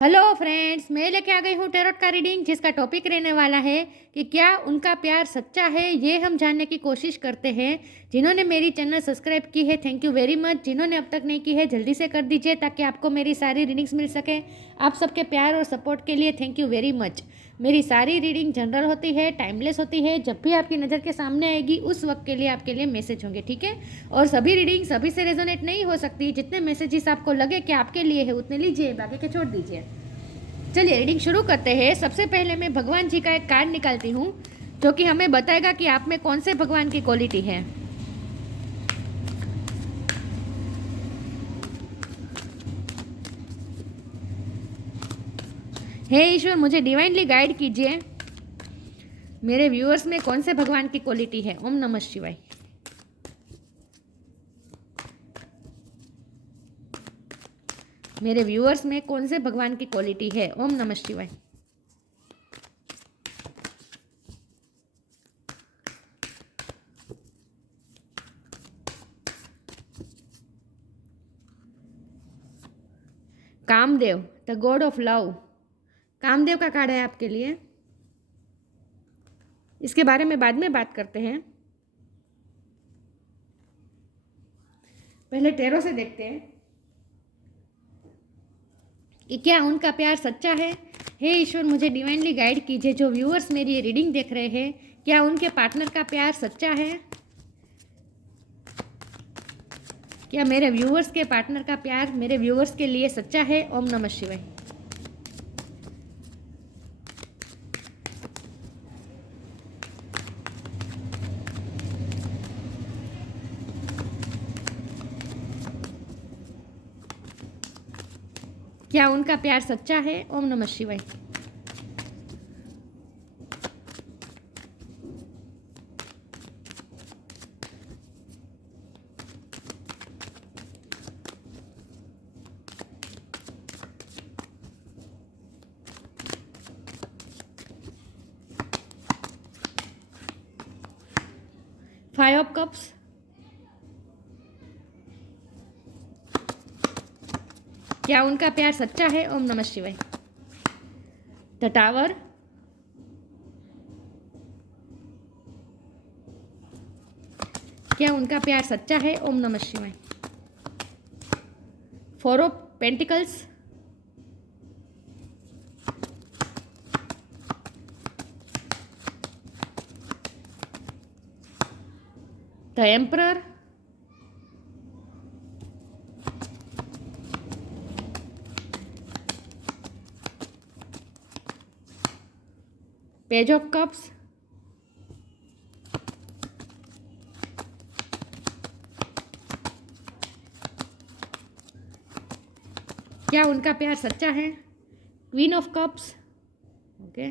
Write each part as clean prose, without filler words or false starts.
Hello friends, मैं लेके आ गई हूँ टैरोट का रीडिंग, जिसका टॉपिक रहने वाला है कि क्या उनका प्यार सच्चा है। ये हम जानने की कोशिश करते हैं। जिन्होंने मेरी चैनल सब्सक्राइब की है, थैंक यू वेरी मच। जिन्होंने अब तक नहीं की है, जल्दी से कर दीजिए ताकि आपको मेरी सारी रीडिंग्स मिल सके। आप सबके प्यार और सपोर्ट के लिए थैंक यू वेरी मच। मेरी सारी रीडिंग जनरल होती है, टाइमलेस होती है। जब भी आपकी नज़र के सामने आएगी उस वक्त के लिए आपके लिए मैसेज होंगे, ठीक है। और सभी रीडिंग सभी से रेजोनेट नहीं हो सकती। जितने मैसेजेस आपको लगे कि आपके लिए है उतने लीजिए, बाकी के छोड़ दीजिए। चलिए रीडिंग शुरू करते हैं। सबसे पहले मैं भगवान जी का एक कार्ड निकालती हूँ जो कि हमें बताएगा कि आप में कौन से भगवान की क्वालिटी है। हे ईश्वर, मुझे डिवाइनली गाइड कीजिए, मेरे व्यूअर्स में कौन से भगवान की क्वालिटी है। ओम नमः शिवाय। मेरे व्यूअर्स में कौन से भगवान की क्वालिटी है। ओम नमः शिवाय। Kamadeva, the god of love. Kamadeva का कार्ड है आपके लिए। इसके बारे में बाद में बात करते हैं, पहले टैरो से देखते हैं कि क्या उनका प्यार सच्चा है। हे ईश्वर, मुझे डिवाइनली गाइड कीजिए, जो व्यूअर्स मेरी ये रीडिंग देख रहे हैं, क्या उनके पार्टनर का प्यार सच्चा है। क्या मेरे व्यूअर्स के पार्टनर का प्यार मेरे व्यूअर्स के लिए सच्चा है। ओम नमः शिवाय। क्या उनका प्यार सच्चा है। ओम नमः शिवाय। Five of cups. क्या उनका प्यार सच्चा है। ओम नमः शिवाय। The tower. क्या उनका प्यार सच्चा है। ओम नमः शिवाय। Four of pentacles. The emperor. Page of cups. क्या उनका प्यार सच्चा है। Queen of cups. Okay.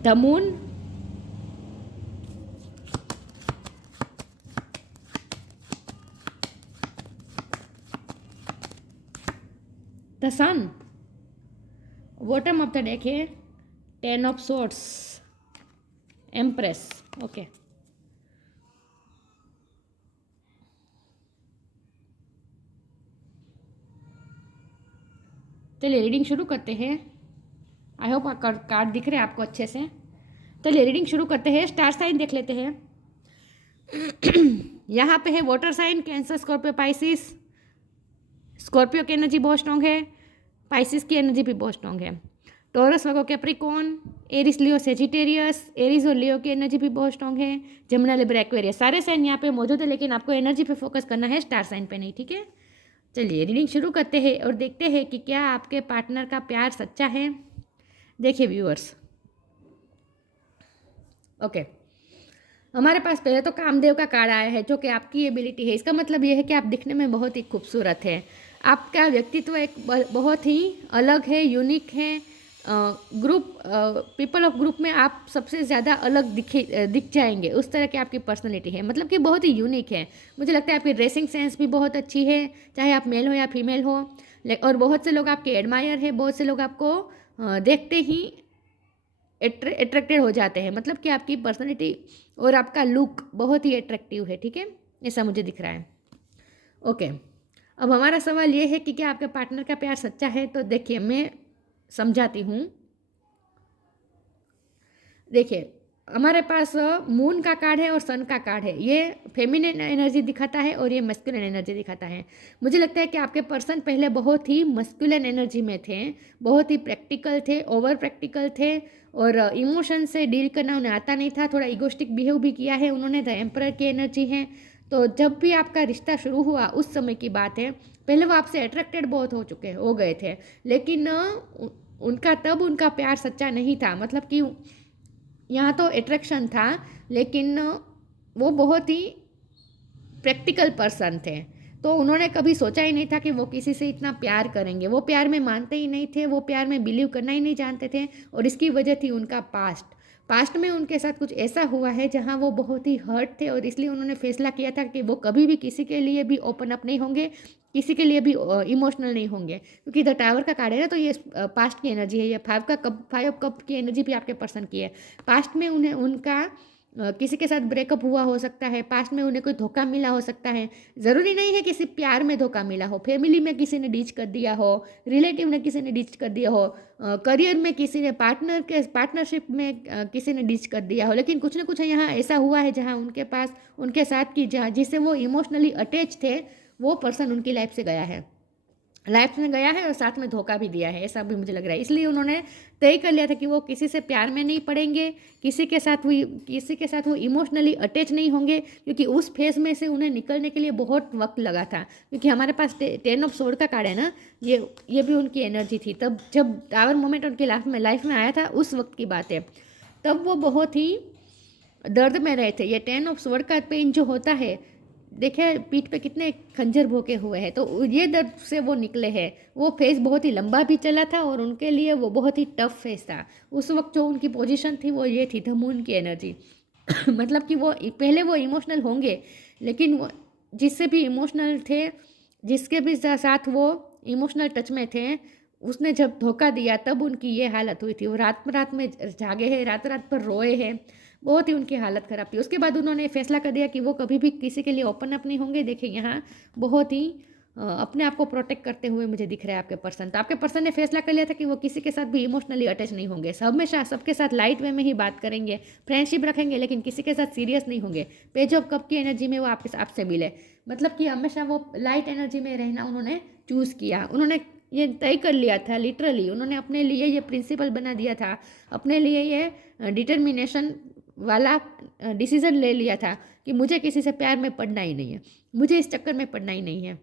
The moon. The sun. Bottom of the deck है ten of swords, empress. Okay. चलिए रीडिंग शुरू करते हैं। आई होप कार्ड दिख रहे हैं आपको अच्छे से। चलिए रीडिंग शुरू करते हैं। स्टार साइन देख लेते हैं। यहाँ पे है water sign, Cancer, Scorpio, Pisces. Scorpio की एनर्जी बहुत स्ट्रॉन्ग है, पाइसिस की एनर्जी भी बहुत स्ट्रॉन्ग है। Taurus, Virgo, Capricorn, Aries, Leo, Sagittarius. Aries और लियो की एनर्जी भी बहुत स्ट्रॉन्ग है। Gemini, Libra, Aquarius. सारे साइन यहाँ पे मौजूद है, लेकिन आपको एनर्जी पे फोकस करना है, स्टार साइन पे नहीं, ठीक है। चलिए रीडिंग शुरू करते हैं और देखते हैं कि क्या आपके पार्टनर का प्यार सच्चा है। देखिए व्यूअर्स, ओके, हमारे पास पहले तो कामदेव का कार्ड आया है, जो कि आपकी एबिलिटी है। इसका मतलब ये है कि आप दिखने में बहुत ही खूबसूरत है। आपका व्यक्तित्व एक बहुत ही अलग है, यूनिक है। ग्रुप पीपल ऑफ ग्रुप में आप सबसे ज़्यादा अलग दिख जाएंगे, उस तरह की आपकी पर्सनैलिटी है। मतलब कि बहुत ही यूनिक है। मुझे लगता है आपकी ड्रेसिंग सेंस भी बहुत अच्छी है, चाहे आप मेल हो या फीमेल हो। और बहुत से लोग आपके एडमायर है, बहुत से लोग आपको देखते ही एट्रैक्टेड हो जाते हैं, मतलब कि आपकी पर्सनैलिटी और आपका लुक बहुत ही एट्रैक्टिव है, ठीक है, ऐसा मुझे दिख रहा है। ओके, अब हमारा सवाल ये है कि क्या आपके पार्टनर का प्यार सच्चा है। तो देखिए मैं समझाती हूँ। देखिए हमारे पास मून का कार्ड है और सन का कार्ड है। ये फेमिनिन एनर्जी दिखाता है और ये मस्कुलिन एनर्जी दिखाता है। मुझे लगता है कि आपके पर्सन पहले बहुत ही मस्कुलिन एनर्जी में थे, बहुत ही प्रैक्टिकल थे, ओवर प्रैक्टिकल थे और इमोशन से डील करना उन्हें आता नहीं था, थोड़ा इगोस्टिक बिहेव भी किया है उन्होंने। द एम्परर की एनर्जी है। तो जब भी आपका रिश्ता शुरू हुआ उस समय की बात है, पहले वो आपसे अट्रैक्टेड बहुत हो गए थे, लेकिन उनका तब उनका प्यार सच्चा नहीं था। मतलब कि यहाँ तो अट्रैक्शन था, लेकिन वो बहुत ही प्रैक्टिकल पर्सन थे। तो उन्होंने कभी सोचा ही नहीं था कि वो किसी से इतना प्यार करेंगे। वो प्यार में मानते ही नहीं थे, वो प्यार में बिलीव करना ही नहीं जानते थे। और इसकी वजह थी उनका पास्ट में उनके साथ कुछ ऐसा हुआ है जहाँ वो बहुत ही हर्ट थे, और इसलिए उन्होंने फैसला किया था कि वो कभी भी किसी के लिए भी ओपन अप नहीं होंगे, किसी के लिए भी इमोशनल नहीं होंगे। क्योंकि द टावर का कार्ड है ना, तो ये पास्ट की एनर्जी है। ये 5 कप की एनर्जी भी आपके पर्सन की है। पास्ट में उन्हें उनका किसी के साथ ब्रेकअप हुआ हो सकता है, पास्ट में उन्हें कोई धोखा मिला हो सकता है। ज़रूरी नहीं है किसी प्यार में धोखा मिला हो, फैमिली में किसी ने डीच कर दिया हो, रिलेटिव ने किसी ने डीच कर दिया हो, करियर में किसी ने पार्टनरशिप में किसी ने डीच कर दिया हो। लेकिन कुछ ना कुछ यहाँ ऐसा हुआ है जहाँ उनके पास उनके साथ की जहाँ जिससे वो इमोशनली अटैच थे, वो पर्सन उनकी लाइफ में गया है और साथ में धोखा भी दिया है, ऐसा भी मुझे लग रहा है। इसलिए उन्होंने तय कर लिया था कि वो किसी से प्यार में नहीं पड़ेंगे, किसी के साथ वो इमोशनली अटैच नहीं होंगे, क्योंकि उस फेज में से उन्हें निकलने के लिए बहुत वक्त लगा था। क्योंकि हमारे पास 10 ऑफ सोर्ड का कार्ड है ना, ये भी उनकी एनर्जी थी। तब जब टावर मोमेंट उनकी लाइफ में आया था उस वक्त की बात है, तब वो बहुत ही दर्द में रहे थे। ये 10 ऑफ सोर्ड का पेन जो होता है, देखिए पीठ पे कितने खंजर भोंके हुए हैं, तो ये दर्द से वो निकले हैं। वो फेज़ बहुत ही लंबा भी चला था और उनके लिए वो बहुत ही टफ फेज़ था। उस वक्त जो उनकी पोजीशन थी वो ये थी, द मून की एनर्जी। मतलब कि वो पहले वो इमोशनल होंगे, लेकिन वो जिससे भी इमोशनल थे, जिसके भी साथ वो इमोशनल टच में थे, उसने जब धोखा दिया तब उनकी ये हालत हुई थी। वो रात में जागे हैं, रात पर रोए हैं, बहुत ही उनकी हालत ख़राब थी। उसके बाद उन्होंने फैसला कर दिया कि वो कभी भी किसी के लिए ओपन अप नहीं होंगे। देखिए यहाँ बहुत ही अपने आप को प्रोटेक्ट करते हुए मुझे दिख रहा है आपके पर्सन। तो आपके पर्सन ने फैसला कर लिया था कि वो किसी के साथ भी इमोशनली अटैच नहीं होंगे, हमेशा सबके साथ लाइट वे में ही बात करेंगे, फ्रेंडशिप रखेंगे, लेकिन किसी के साथ सीरियस नहीं होंगे। पेज ऑफ कप की एनर्जी में वो आपसे मिले, मतलब कि हमेशा वो लाइट एनर्जी में रहना उन्होंने चूज़ किया। उन्होंने ये तय कर लिया था, लिटरली उन्होंने अपने लिए ये प्रिंसिपल बना दिया था, अपने लिए ये डिटर्मिनेशन वाला डिसीज़न ले लिया था कि मुझे किसी से प्यार में पड़ना ही नहीं है, मुझे इस चक्कर में पड़ना ही नहीं है।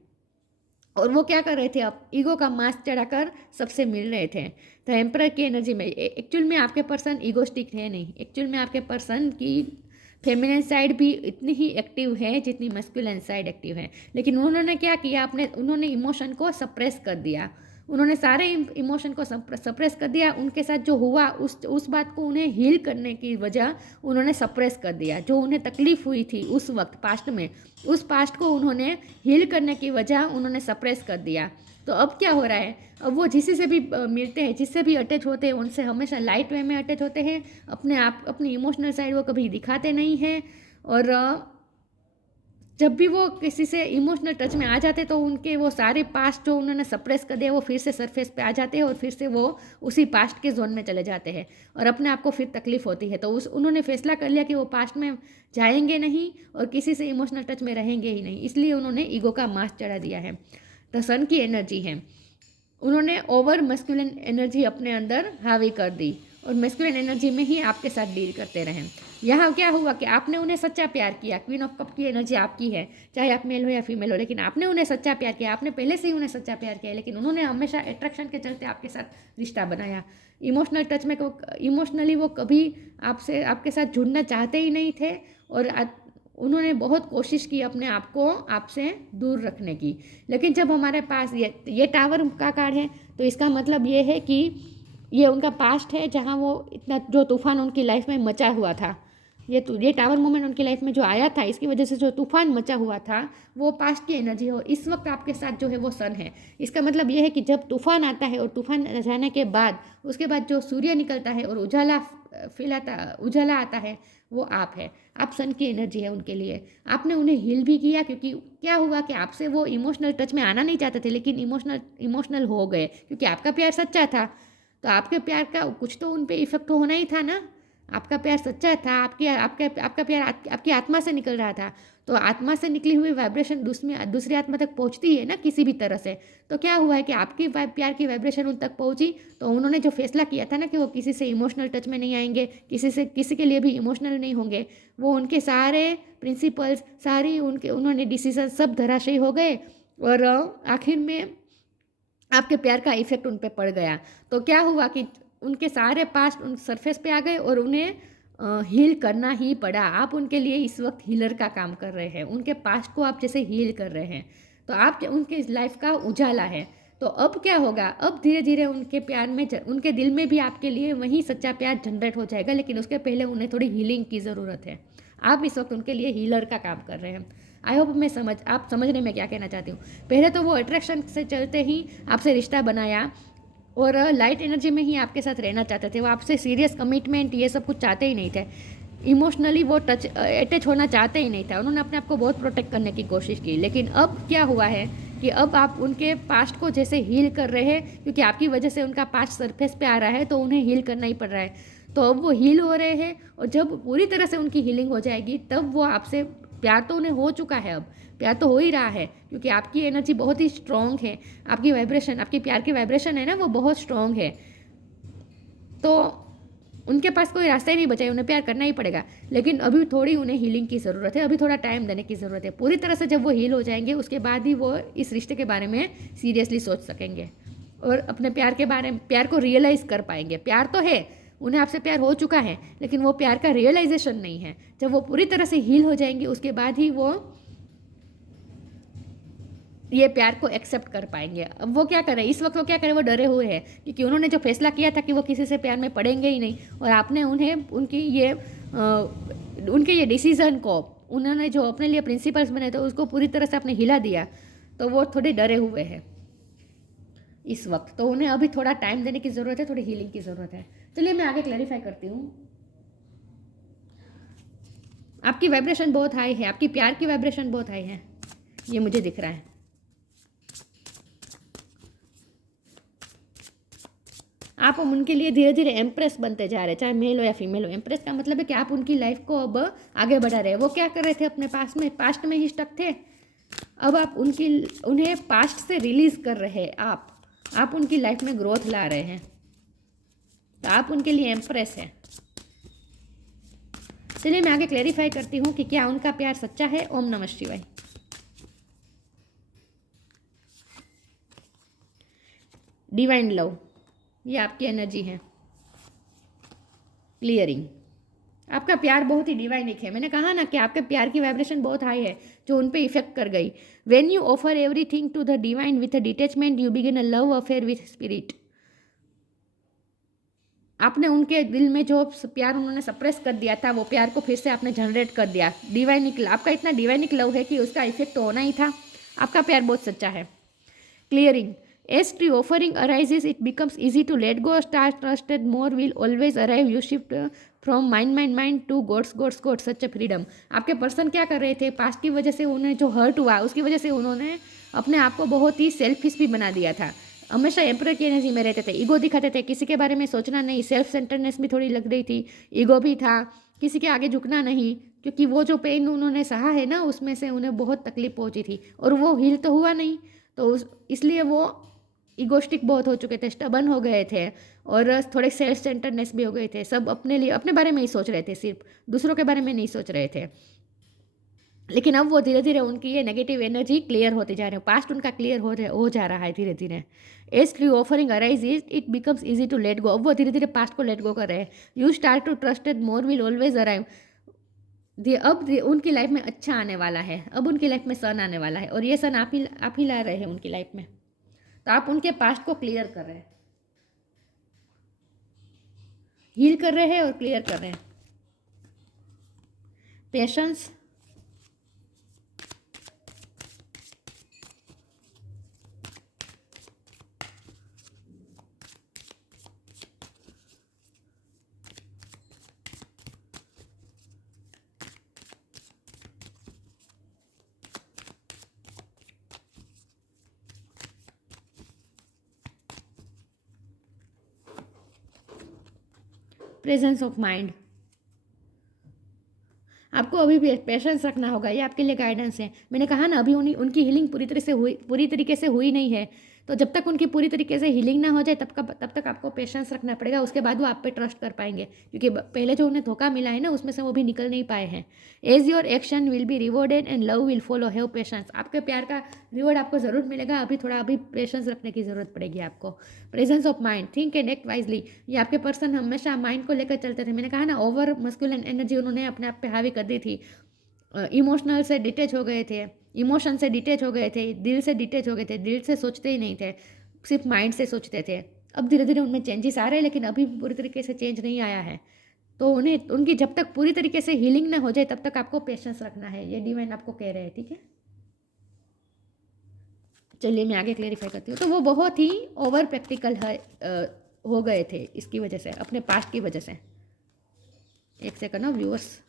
और वो क्या कर रहे थे, अब ईगो का मास्क चढ़ाकर सबसे मिल रहे थे। तो एम्परर की एनर्जी में एक्चुअल में आपके पर्सन ईगोस्टिक है नहीं, एक्चुअल में आपके पर्सन की फेमिनिन साइड भी इतनी ही एक्टिव है जितनी मस्कुलिन साइड एक्टिव है। लेकिन उन्होंने क्या किया, उन्होंने इमोशन को सप्रेस कर दिया। उन्होंने सारे इमोशन को सप्रेस कर दिया। उनके साथ जो हुआ उस बात को उन्हें हील करने की वजह उन्होंने सप्रेस कर दिया। जो उन्हें तकलीफ़ हुई थी उस वक्त पास्ट में, उस पास्ट को उन्होंने हील करने की वजह उन्होंने सप्रेस कर दिया। तो अब क्या हो रहा है, अब वो जिससे से भी मिलते हैं, जिससे भी अटैच होते हैं, उनसे हमेशा लाइट वे में अटैच होते हैं। अपनी इमोशनल साइड वो कभी दिखाते नहीं हैं। और जब भी वो किसी से इमोशनल टच में आ जाते तो उनके वो सारे पास्ट जो उन्होंने सप्रेस कर दिया वो फिर से सरफेस पे आ जाते हैं और फिर से वो उसी पास्ट के जोन में चले जाते हैं और अपने आप को फिर तकलीफ़ होती है। तो उन्होंने फैसला कर लिया कि वो पास्ट में जाएंगे नहीं और किसी से इमोशनल टच में रहेंगे ही नहीं, इसलिए उन्होंने ईगो का मास्क चढ़ा दिया है। तो सन की एनर्जी है, उन्होंने ओवर मस्कुलिन एनर्जी अपने अंदर हावी कर दी और मस्कुलिन एनर्जी में ही आपके साथ डील करते रहें। यहाँ क्या हुआ कि आपने उन्हें सच्चा प्यार किया। क्वीन ऑफ कप की एनर्जी आपकी है, चाहे आप मेल हो या फीमेल हो, लेकिन आपने उन्हें सच्चा प्यार किया, आपने पहले से ही उन्हें सच्चा प्यार किया, लेकिन उन्होंने हमेशा अट्रैक्शन के चलते आपके साथ रिश्ता बनाया। इमोशनल टच में इमोशनली वो कभी आपके साथ जुड़ना चाहते ही नहीं थे और उन्होंने बहुत कोशिश की अपने आप को आपसे दूर रखने की। लेकिन जब हमारे पास ये टावर का कार्ड है, तो इसका मतलब ये है कि ये उनका पास्ट है जहाँ वो इतना जो तूफान उनकी लाइफ में मचा हुआ था, ये टावर मोमेंट उनकी लाइफ में जो आया था, इसकी वजह से जो तूफान मचा हुआ था वो पास्ट की एनर्जी है। और इस वक्त आपके साथ जो है वो सन है। इसका मतलब ये है कि जब तूफान आता है और तूफान जाने के बाद उसके बाद जो सूर्य निकलता है और उजाला आता है, वो आप है। आप सन की एनर्जी है उनके लिए। आपने उन्हें हील भी किया, क्योंकि क्या हुआ कि आपसे वो इमोशनल टच में आना नहीं चाहते थे, लेकिन इमोशनल हो गए क्योंकि आपका प्यार सच्चा था। तो आपके प्यार का कुछ तो उन पे इफेक्ट होना ही था ना। आपका प्यार सच्चा था, आपका प्यार आपकी आत्मा से निकल रहा था। तो आत्मा से निकली हुई वाइब्रेशन दूसरी आत्मा तक पहुंचती है ना किसी भी तरह से। तो क्या हुआ है कि आपकी प्यार की वाइब्रेशन उन तक पहुंची, तो उन्होंने जो फैसला किया था ना कि वो किसी से इमोशनल टच में नहीं आएंगे, किसी के लिए भी इमोशनल नहीं होंगे, वो उनके सारे प्रिंसिपल्स, उन्होंने डिसीजन सब धराशायी हो गए। और आखिर में आपके प्यार का इफेक्ट उन पर पड़ गया। तो क्या हुआ कि उनके सारे पास्ट उन सरफेस पे आ गए और उन्हें हील करना ही पड़ा। आप उनके लिए इस वक्त हीलर का काम कर रहे हैं। उनके पास्ट को आप जैसे हील कर रहे हैं, तो आप उनके लाइफ का उजाला है। तो अब क्या होगा, अब धीरे धीरे उनके प्यार में उनके दिल में भी आपके लिए वही सच्चा प्यार जनरेट हो जाएगा, लेकिन उसके पहले उन्हें थोड़ी हीलिंग की ज़रूरत है। आप इस वक्त उनके लिए हीलर का काम कर रहे हैं। आई होप आप समझने में क्या कहना चाहती हूँ। पहले तो वो अट्रैक्शन से चलते ही आपसे रिश्ता बनाया और लाइट एनर्जी में ही आपके साथ रहना चाहते थे। वो आपसे सीरियस कमिटमेंट ये सब कुछ चाहते ही नहीं थे। इमोशनली वो अटैच होना चाहते ही नहीं था। उन्होंने अपने आप को बहुत प्रोटेक्ट करने की कोशिश की। लेकिन अब क्या हुआ है कि अब आप उनके पास्ट को जैसे हील कर रहे हैं, क्योंकि आपकी वजह से उनका पास्ट सरफेस पे आ रहा है, तो उन्हें हील करना ही पड़ रहा है। तो अब वो हील हो रहे हैं, और जब पूरी तरह से उनकी हीलिंग हो जाएगी तब वो आपसे, प्यार तो उन्हें हो चुका है, अब प्यार तो हो ही रहा है, क्योंकि आपकी एनर्जी बहुत ही स्ट्रॉन्ग है। आपकी वाइब्रेशन, आपकी प्यार की वाइब्रेशन है ना, वो बहुत स्ट्रॉन्ग है। तो उनके पास कोई रास्ता ही नहीं बचा है, उन्हें प्यार करना ही पड़ेगा। लेकिन अभी थोड़ी उन्हें हीलिंग की ज़रूरत है, अभी थोड़ा टाइम देने की ज़रूरत है। पूरी तरह से जब वो हील हो जाएंगे उसके बाद ही वो इस रिश्ते के बारे में सीरियसली सोच सकेंगे और अपने प्यार को रियलाइज़ कर पाएंगे। प्यार तो है, उन्हें आपसे प्यार हो चुका है, लेकिन वो प्यार का रियलाइजेशन नहीं है। जब वो पूरी तरह से हील हो जाएंगे उसके बाद ही वो ये प्यार को एक्सेप्ट कर पाएंगे। अब वो क्या करें, इस वक्त वो क्या करें, वो डरे हुए हैं, क्योंकि उन्होंने जो फैसला किया था कि वो किसी से प्यार में पड़ेंगे ही नहीं, और आपने उन्हें उनके ये डिसीज़न को, उन्होंने जो अपने लिए प्रिंसिपल्स बनाए थे उसको पूरी तरह से आपने हिला दिया। तो वो थोड़े डरे हुए हैं इस वक्त। तो उन्हें अभी थोड़ा टाइम देने की ज़रूरत है, थोड़ी हीलिंग की ज़रूरत है। चलिए मैं आगे क्लैरिफाई करती हूँ। आपकी वाइब्रेशन बहुत हाई है, आपकी प्यार की वाइब्रेशन बहुत हाई है, ये मुझे दिख रहा है। आप उनके लिए धीरे धीरे एम्प्रेस बनते जा रहे हैं, चाहे मेल हो या फीमेल हो। एम्प्रेस का मतलब है कि आप उनकी लाइफ को अब आगे बढ़ा रहे हैं। वो क्या कर रहे थे, अपने पास्ट में ही स्टक थे। अब आप उन्हें पास्ट से रिलीज कर रहे हैं। आप उनकी लाइफ में ग्रोथ ला रहे हैं, तो आप उनके लिए एम्प्रेस है। चलिए मैं आगे क्लेरिफाई करती हूँ कि क्या उनका प्यार सच्चा है। ओम नमः शिवाय। डिवाइन लव, ये आपकी एनर्जी है। क्लियरिंग, आपका प्यार बहुत ही डिवाइनिक है। मैंने कहा ना कि आपके प्यार की वाइब्रेशन बहुत हाई है, जो उन पे इफेक्ट कर गई। When you offer everything to the divine with a detachment, you begin a love affair with spirit. आपने उनके दिल में जो प्यार उन्होंने सप्रेस कर दिया था, वो प्यार को फिर से आपने जनरेट कर दिया। डिवाइनिक, आपका इतना डिवाइनिक लव है कि उसका इफेक्ट तो होना ही था। आपका प्यार बहुत सच्चा है। Clearing, as the offering arises, it becomes easy to let go. Start trusted more will always arrive. You shift from mind to God's such a freedom. आपके पर्सन क्या कर रहे थे, पास्ट की वजह से उन्हें जो हर्ट हुआ उसकी वजह से उन्होंने अपने आप को बहुत ही सेल्फिश भी बना दिया था। हमेशा एम्परर की एनर्जी में रहते थे, ईगो दिखाते थे, किसी के बारे में सोचना नहीं, सेल्फ सेंटरनेस भी थोड़ी लग रही थी, ईगो भी था, किसी के आगे झुकना नहीं, क्योंकि वो जो पेन उन्होंने सहा है ना, उसमें से उन्हें बहुत तकलीफ पहुंची थी और वो हील तो हुआ नहीं। तो इसलिए वो ईगोस्टिक बहुत हो चुके थे, स्टबन हो गए थे और थोड़े सेल्फ सेंटरनेस भी हो गए थे। सब अपने लिए, अपने बारे में ही सोच रहे थे, सिर्फ दूसरों के बारे में नहीं सोच रहे थे। लेकिन अब वो धीरे धीरे उनकी ये नेगेटिव एनर्जी क्लियर होते जा रहे हैं, पास्ट उनका क्लियर हो जा रहा है धीरे धीरे। As three offering arise it becomes easy to let go. अब वो धीरे धीरे पास्ट को लेट गो कर रहे हैं। You start to trusted more will always arrive. अब उनकी लाइफ में अच्छा आने वाला है, अब उनकी लाइफ में सन आने वाला है, और ये सन आप ही ला रहे हैं उनकी लाइफ में। तो आप उनके पास्ट को क्लियर कर रहे हैं, हील कर रहे हैं और क्लियर कर रहे हैं। Patience, presence of mind. आपको अभी भी पेशेंस रखना होगा, ये आपके लिए गाइडेंस है। मैंने कहा ना, अभी उनकी हीलिंग पूरी तरीके से हुई नहीं है, तो जब तक उनकी पूरी तरीके से हीलिंग ना हो जाए तब तक आपको पेशेंस रखना पड़ेगा। उसके बाद वो आप पे ट्रस्ट कर पाएंगे, क्योंकि पहले जो उन्हें धोखा मिला है ना, उसमें से वो भी निकल नहीं पाए हैं। As your action will be rewarded and love will follow, have patience. आपके प्यार का रिवॉर्ड आपको ज़रूर मिलेगा, अभी पेशेंस रखने की ज़रूरत पड़ेगी आपको। Presence of mind, think and act wisely. ये आपके पर्सन हमेशा माइंड को लेकर चलते थे। मैंने कहा ना, ओवर मस्कुलिन एनर्जी उन्होंने अपने आप पे हावी कर दी थी। इमोशनल से डिटेच हो गए थे, इमोशन से डिटेच हो गए थे, दिल से डिटेच हो गए थे, दिल से सोचते ही नहीं थे, सिर्फ माइंड से सोचते थे। अब धीरे धीरे उनमें चेंजेस आ रहे हैं, लेकिन अभी पूरी तरीके से चेंज नहीं आया है। तो उन्हें उनकी जब तक पूरी तरीके से हीलिंग ना हो जाए तब तक आपको पेशेंस रखना है, ये डिवाइन आपको कह रहे हैं, ठीक है। चलिए मैं आगे क्लेरिफाई करती हूँ। तो वो बहुत ही ओवर प्रैक्टिकल है, हो गए थे इसकी वजह से, अपने पास्ट की वजह से। एक सेकंड ना व्यूअर्स।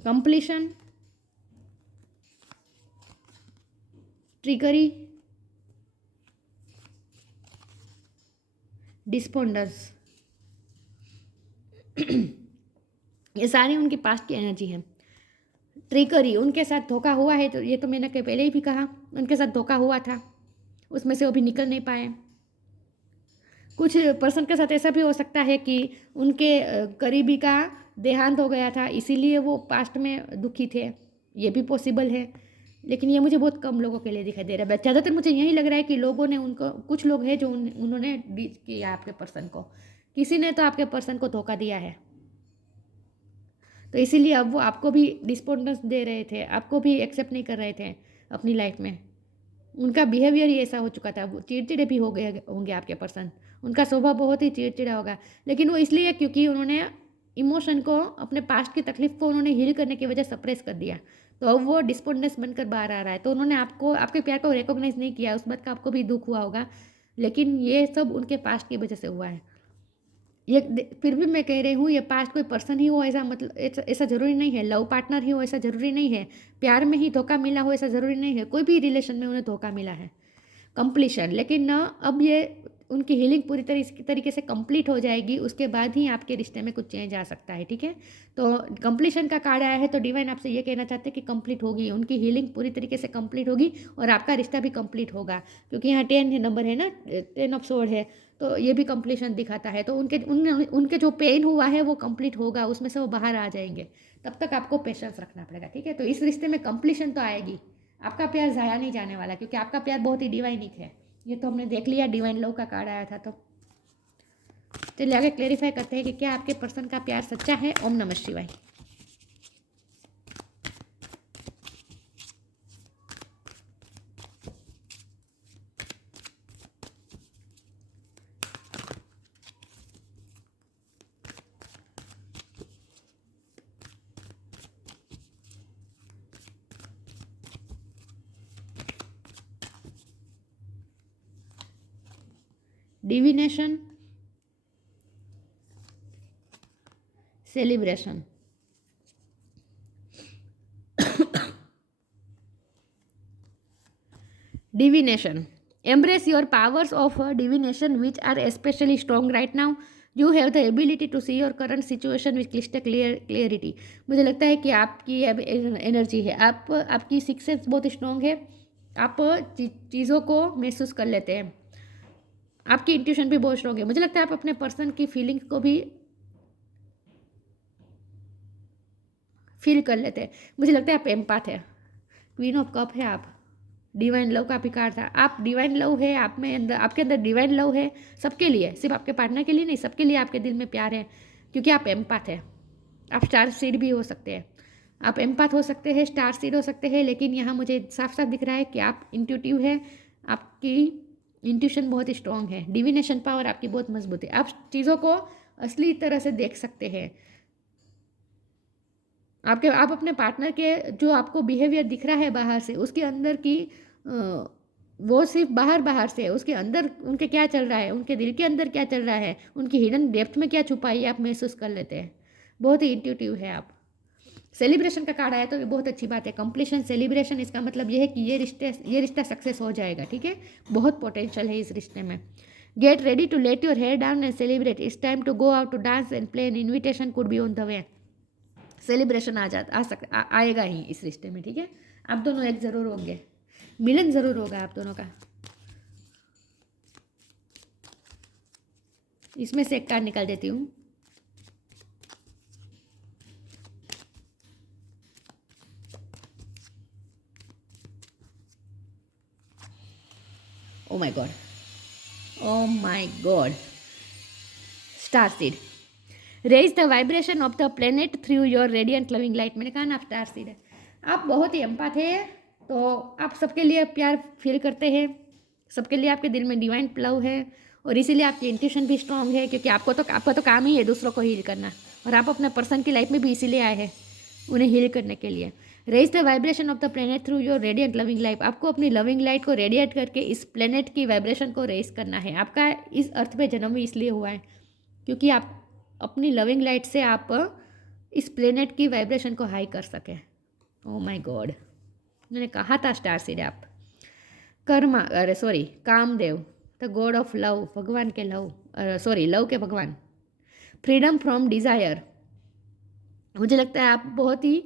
कंप्लीशन, ट्रिगरी, डिस्पोंडर्स, ये सारी उनकी पास्ट की एनर्जी है। ट्रिगरी, उनके साथ धोखा हुआ है, तो ये तो मैंने पहले ही भी कहा, उनके साथ धोखा हुआ था, उसमें से वो भी निकल नहीं पाए। कुछ पर्सन के साथ ऐसा भी हो सकता है कि उनके करीबी का देहांत हो गया था, इसीलिए वो पास्ट में दुखी थे, ये भी पॉसिबल है। लेकिन ये मुझे बहुत कम लोगों के लिए दिखाई दे रहा है। ज़्यादातर मुझे यही लग रहा है कि लोगों ने उनको, कुछ लोग हैं जो उन्होंने डीच किया आपके पर्सन को, किसी ने तो आपके पर्सन को धोखा दिया है, तो इसीलिए अब वो आपको भी डिस्पोंडेंस दे रहे थे, आपको भी एक्सेप्ट नहीं कर रहे थे अपनी लाइफ में। उनका बिहेवियर ही ऐसा हो चुका था, वो चिड़चिड़े भी हो गए होंगे आपके पर्सन, उनका स्वभाव बहुत ही चिड़चिड़ा होगा। लेकिन वो इसलिए क्योंकि उन्होंने इमोशन को, अपने पास्ट की तकलीफ को उन्होंने हील करने की वजह सप्रेस कर दिया, तो अब वो डिस्पोंडेंस बनकर बाहर आ रहा है। तो उन्होंने आपको, आपके प्यार को रिकॉग्नाइज नहीं किया, उस बात का आपको भी दुख हुआ होगा, लेकिन ये सब उनके पास्ट की वजह से हुआ है। ये फिर भी मैं कह रही हूँ, ये पास्ट कोई पर्सन ही हो ऐसा मतलब ऐसा ज़रूरी नहीं है, लव पार्टनर ही हो ऐसा ज़रूरी नहीं है, प्यार में ही धोखा मिला हो ऐसा ज़रूरी नहीं है, कोई भी रिलेशन में उन्हें धोखा मिला है। कंप्लीशन, लेकिन ना अब ये उनकी हीलिंग पूरी तरीके से कंप्लीट हो जाएगी, उसके बाद ही आपके रिश्ते में कुछ चेंज आ सकता है, ठीक है। तो कंप्लीशन का कार्ड आया है, तो डिवाइन आपसे ये कहना चाहते हैं कि कंप्लीट होगी, उनकी हीलिंग पूरी तरीके से कंप्लीट होगी और आपका रिश्ता भी कंप्लीट होगा, क्योंकि यहाँ 10 नंबर है ना, 10 ऑफ सोर्ड है, तो ये भी कंप्लीशन दिखाता है। तो उनके जो पेन हुआ है वो कंप्लीट होगा, उसमें से वो बाहर आ जाएंगे। तब तक आपको पेशेंस रखना पड़ेगा, ठीक है। तो इस रिश्ते में कंप्लीशन तो आएगी, आपका प्यार ज़ाया नहीं जाने वाला, क्योंकि आपका प्यार बहुत ही डिवाइनिक है। ये तो हमने देख लिया, डिवाइन लव का कार्ड आया था। तो चलिए आगे क्लेरिफाई करते हैं कि क्या आपके पर्सन का प्यार सच्चा है। ओम नमः शिवाय। Divination, celebration, divination. Embrace your powers of divination, which are especially strong right now. You have the ability to see your current situation with crystal clarity. मुझे लगता है कि आपकी एनर्जी है, आपकी सिक्स सेंस बहुत स्ट्रॉन्ग है, आप चीज़ों को महसूस कर लेते हैं, आपकी इंट्यूशन भी बहुत स्ट्रॉन्ग है। मुझे लगता है आप अपने पर्सन की फीलिंग्स को भी फील कर लेते हैं। मुझे लगता है आप एम्पाथ है, क्वीन ऑफ कप है आप। डिवाइन लव का भी कार्ड था। आप डिवाइन लव है, आप में अंदर, आपके अंदर डिवाइन लव है सबके लिए, सिर्फ आपके पार्टनर के लिए नहीं, सबके लिए आपके दिल में प्यार है, क्योंकि आप एम्पाथ है। आप स्टार सीड भी हो सकते हैं, आप एम्पाथ हो सकते हैं, स्टार सीड हो सकते हैं, लेकिन यहाँ मुझे साफ साफ दिख रहा है कि आप इंट्यूटिव है, आपकी इंट्यूशन बहुत ही स्ट्रांग है, डिविनेशन पावर आपकी बहुत मजबूत है, आप चीज़ों को असली तरह से देख सकते हैं। आप अपने पार्टनर के जो आपको बिहेवियर दिख रहा है बाहर से, उसके अंदर की वो सिर्फ बाहर से है, उसके अंदर उनके क्या चल रहा है, उनके दिल के अंदर क्या चल रहा है, उनकी हिडन डेप्थ में क्या छुपा है, आप महसूस कर लेते हैं। बहुत ही इंट्यूटिव है आप। सेलिब्रेशन का कार्ड आया तो ये बहुत अच्छी बात है। कंप्लीशन, सेलिब्रेशन, इसका मतलब ये है कि ये रिश्ता सक्सेस हो जाएगा, ठीक है। बहुत पोटेंशियल है इस रिश्ते में। Get ready to let your hair down and celebrate, it's time to go out to dance and play, an invitation could be on the way. Celebration आएगा ही इस रिश्ते में, ठीक है। आप दोनों एक ज़रूर होंगे, मिलन ज़रूर होगा आप दोनों का। इसमें से एक कार्ड निकाल देती हूँ। Oh my god, oh my god, star seed, raise the vibration of the planet through your radiant loving light. मैंने कहा ना आप स्टार सीड है, आप बहुत ही एम्पाथ है, तो आप सबके लिए प्यार फील करते हैं, सबके लिए आपके दिल में डिवाइन लव है, और इसीलिए आपकी इंट्यूशन भी स्ट्रांग है, क्योंकि आपका तो काम ही है दूसरों को हील करना, और आप अपने पर्सन की लाइफ में भी इसीलिए आए हैं, उन्हें हील करने के लिए। Raise the vibration of the planet through your radiant loving life, आपको अपनी लविंग लाइट को रेडिएट करके इस प्लेनेट की वाइब्रेशन को रेज करना है। आपका इस अर्थ पे जन्म भी इसलिए हुआ है क्योंकि आप अपनी लविंग लाइट से आप इस प्लेनेट की वाइब्रेशन को हाई कर सकें। ओ माय गॉड, मैंने कहा था स्टार सीड आप। Kamadeva, the god of love, भगवान के लव, लव के भगवान। फ्रीडम फ्रॉम डिज़ायर, मुझे लगता है आप बहुत ही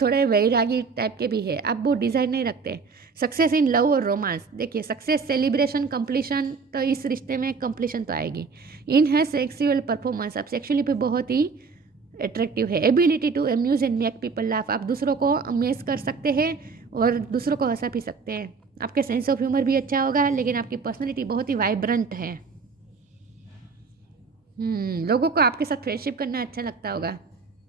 थोड़े वैरागी टाइप के भी है, आप बहुत डिज़ायर नहीं रखते। सक्सेस इन लव और रोमांस, देखिए सक्सेस, सेलिब्रेशन, कंप्लीशन, तो इस रिश्ते में कंप्लीशन तो आएगी। इन है सेक्सुअल परफॉर्मेंस, आप सेक्सुअली भी बहुत ही अट्रैक्टिव है। Ability to amuse and make people laugh, आप दूसरों को अम्यूज कर सकते हैं और दूसरों को हंसा भी सकते हैं। आपके सेंस ऑफ ह्यूमर भी अच्छा होगा, लेकिन आपकी पर्सनैलिटी बहुत ही वाइब्रेंट है। लोगों को आपके साथ फ्रेंडशिप करना अच्छा लगता होगा।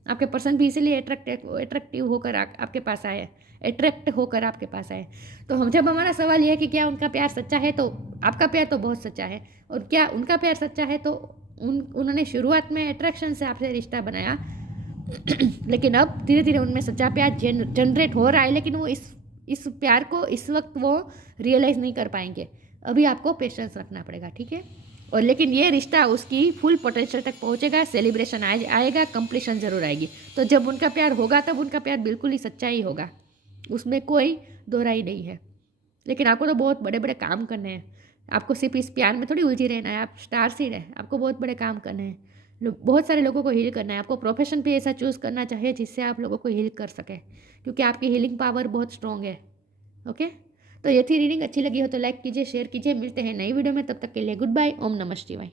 आपके पर्सन भी इसीलिए अट्रैक्टिव होकर आपके पास आए, अट्रैक्ट होकर आपके पास आए। तो जब हमारा सवाल यह है कि क्या उनका प्यार सच्चा है, तो आपका प्यार तो बहुत सच्चा है, और क्या उनका प्यार सच्चा है, तो उन्होंने शुरुआत में अट्रैक्शन से आपसे रिश्ता बनाया लेकिन अब धीरे धीरे उनमें सच्चा प्यार जनरेट हो रहा है, लेकिन वो इस प्यार को इस वक्त वो रियलाइज़ नहीं कर पाएंगे। अभी आपको पेशेंस रखना पड़ेगा, ठीक है। और लेकिन ये रिश्ता उसकी फुल पोटेंशियल तक पहुंचेगा, सेलिब्रेशन आएगा, कंप्लीशन ज़रूर आएगी। तो जब उनका प्यार होगा तब उनका प्यार बिल्कुल ही सच्चा ही होगा, उसमें कोई दोहराई नहीं है। लेकिन आपको तो बहुत बड़े बड़े काम करने हैं, आपको सिर्फ इस प्यार में थोड़ी उलझी रहना है। आप स्टार सीड है, आपको बहुत बड़े काम करने हैं, बहुत सारे लोगों को हील करना है। आपको प्रोफेशन भी ऐसा चूज़ करना चाहिए जिससे आप लोगों को हील कर सकें, क्योंकि आपकी हीलिंग पावर बहुत स्ट्रॉन्ग है। ओके, तो ये थी रीडिंग। अच्छी लगी हो तो लाइक कीजिए, शेयर कीजिए। मिलते हैं नई वीडियो में, तब तक के लिए गुड बाय। ओम नमः शिवाय।